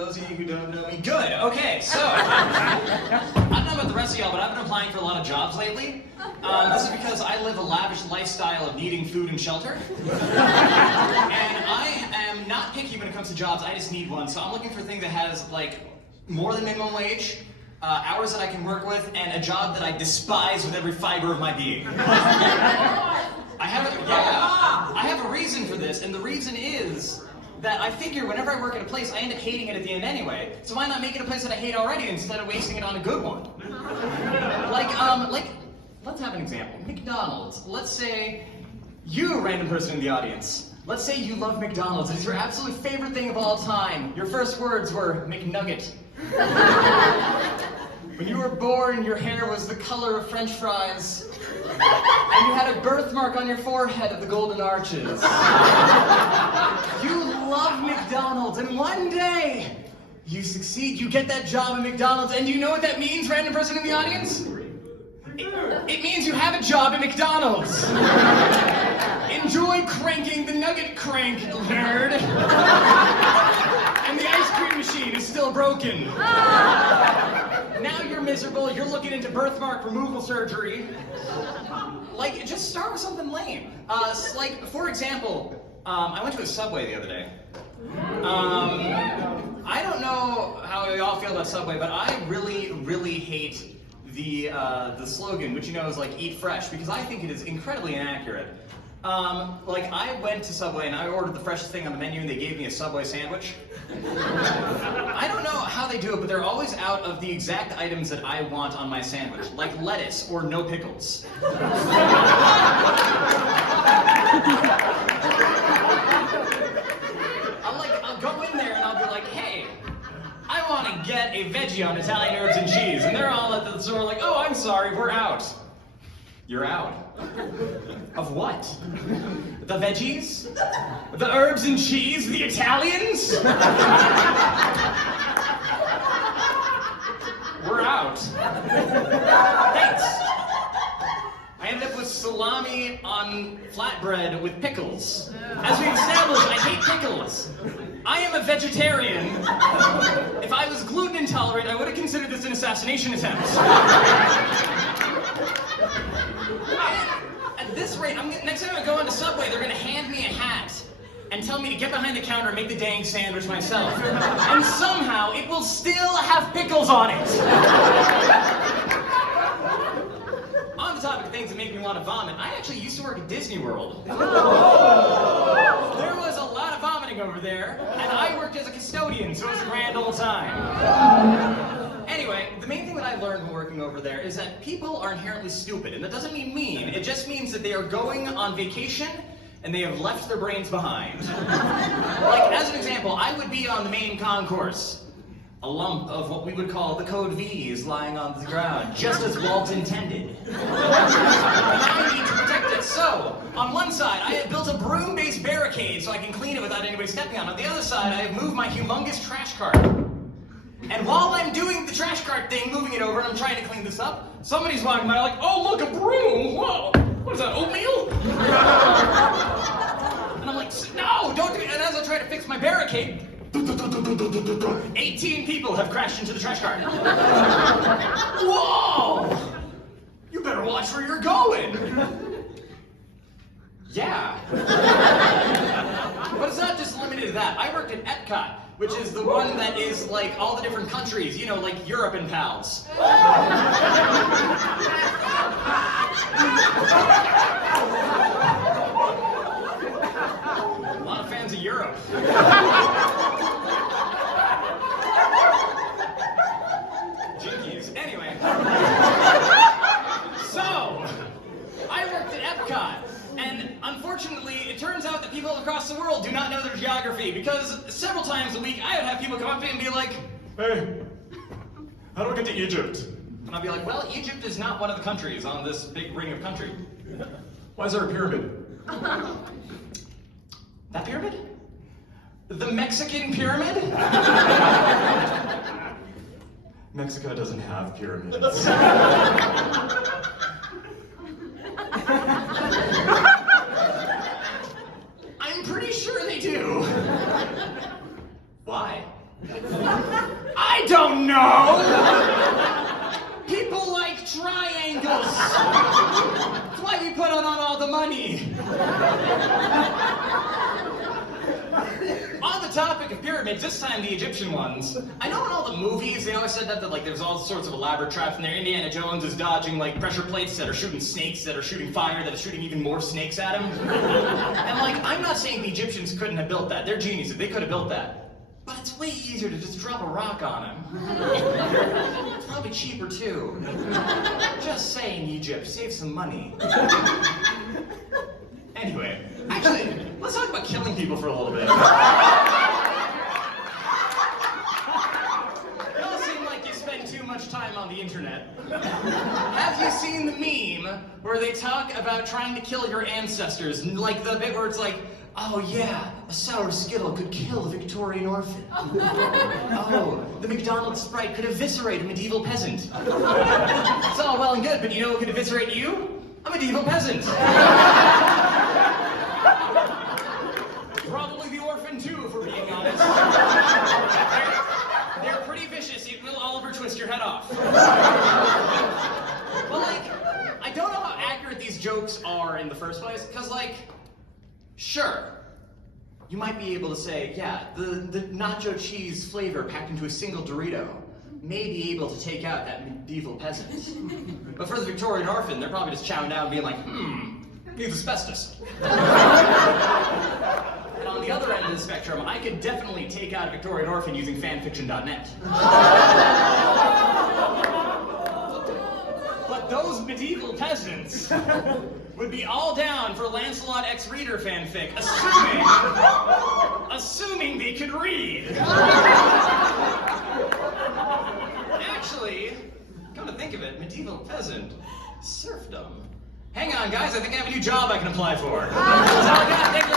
those of you who don't know me, good. Okay, so I don't know about the rest of y'all, but I've been applying for a lot of jobs lately. This is because I live a lavish lifestyle of needing food and shelter. And I am not picky when it comes to jobs, I just need one. So I'm looking for a thing that has like more than minimum wage, hours that I can work with, and a job that I despise with every fiber of my being. I have a reason for this, and the reason is that I figure whenever I work at a place, I end up hating it at the end anyway. So why not make it a place that I hate already instead of wasting it on a good one? Like, let's have an example. McDonald's. Let's say you, a random person in the audience, let's say you love McDonald's. It's your absolute favorite thing of all time. Your first words were McNugget. When you were born, your hair was the color of French fries. And you had a birthmark on your forehead of the Golden Arches. You love McDonald's, and one day, you succeed, you get that job at McDonald's, and you know what that means, random person in the audience? It means you have a job at McDonald's. Enjoy cranking the nugget crank, nerd. And the ice cream machine is still broken. Now you're miserable, you're looking into birthmark removal surgery. Like, just start with something lame. Like, for example, I went to a Subway the other day. I don't know how y'all feel about Subway, but I really, really hate the slogan, which you know is like, eat fresh, because I think it is incredibly inaccurate. Like, I went to Subway and I ordered the freshest thing on the menu and they gave me a Subway sandwich. I don't know how they do it, but they're always out of the exact items that I want on my sandwich, like lettuce or no pickles. I'll go in there and I'll be like, hey, I want to get a veggie on Italian herbs and cheese. And they're all at the store like, oh, I'm sorry, we're out. You're out. Of what? The veggies? The herbs and cheese? The Italians? We're out. Thanks. I ended up with salami on flatbread with pickles. As we established, I hate pickles. I am a vegetarian. If I was gluten intolerant, I would have considered this an assassination attempt. At this rate, next time I go into Subway, they're gonna hand me a hat and tell me to get behind the counter and make the dang sandwich myself. And somehow, it will still have pickles on it. On the topic of things that make me want to vomit, I actually used to work at Disney World. There was a lot of vomiting over there, and I worked as a custodian, so it was a grand old time. Anyway, the main thing that I learned when working over there is that people are inherently stupid, and that doesn't mean mean, it just means that they are going on vacation and they have left their brains behind. Like, as an example, I would be on the main concourse. A lump of what we would call the code V is lying on the ground, just as Walt intended. And I need to protect it, so on one side, I have built a broom-based barricade so I can clean it without anybody stepping on it. On the other side, I have moved my humongous trash cart. And while I'm doing the trash cart thing, moving it over, and I'm trying to clean this up, somebody's walking by like, oh, look, a broom! Whoa! What is that, oatmeal? And I'm like, no, don't do it. And as I try to fix my barricade, 18 people have crashed into the trash cart. Whoa! You better watch where you're going. Yeah. But it's not just limited to that. I worked at Epcot, which is the one that is like all the different countries, you know, like Europe and pals. A lot of fans of Europe. Jinkies. Anyway. So, I worked at Epcot, and unfortunately, it turns out that people across the world do not know their geography, because several times a week, I would have people come up to me and be like, hey, how do I get to Egypt? And I'd be like, well, Egypt is not one of the countries on this big ring of country. Why is there a pyramid? That pyramid? The Mexican pyramid? Mexico doesn't have pyramids. I'm pretty sure they do. Why? the money. On the topic of pyramids, this time the Egyptian ones. I know in all the movies they always said that like there's all sorts of elaborate traps in there. Indiana Jones is dodging like pressure plates that are shooting snakes, that are shooting fire, that are shooting even more snakes at him. And like, I'm not saying the Egyptians couldn't have built that. They're geniuses. They could have built that. But it's way easier to just drop a rock on him. It's probably cheaper too. Just saying, Egypt, save some money. Anyway, actually, let's talk about killing people for a little bit. Y'all seem like you spend too much time on the internet. Have you seen the meme where they talk about trying to kill your ancestors? Like the bit where it's like, oh yeah, a sour Skittle could kill a Victorian orphan. Oh, the McDonald's Sprite could eviscerate a medieval peasant. It's all well and good, but you know who could eviscerate you? A medieval peasant. Probably the orphan too, if we're being honest. They're pretty vicious. It will Oliver twist your head off. Well, like, I don't know how accurate these jokes are in the first place, because, like, sure, you might be able to say, yeah, the nacho cheese flavor packed into a single Dorito may be able to take out that medieval peasant. But for the Victorian orphan, they're probably just chowing down and being like, needs asbestos. And on the other end of the spectrum, I could definitely take out a Victorian orphan using fanfiction.net. But those medieval peasants would be all down for Lancelot X Reader fanfic, assuming they could read. Actually, come to think of it, medieval peasant, serfdom. Hang on, guys, I think I have a new job I can apply for. That's all I got. Thank you.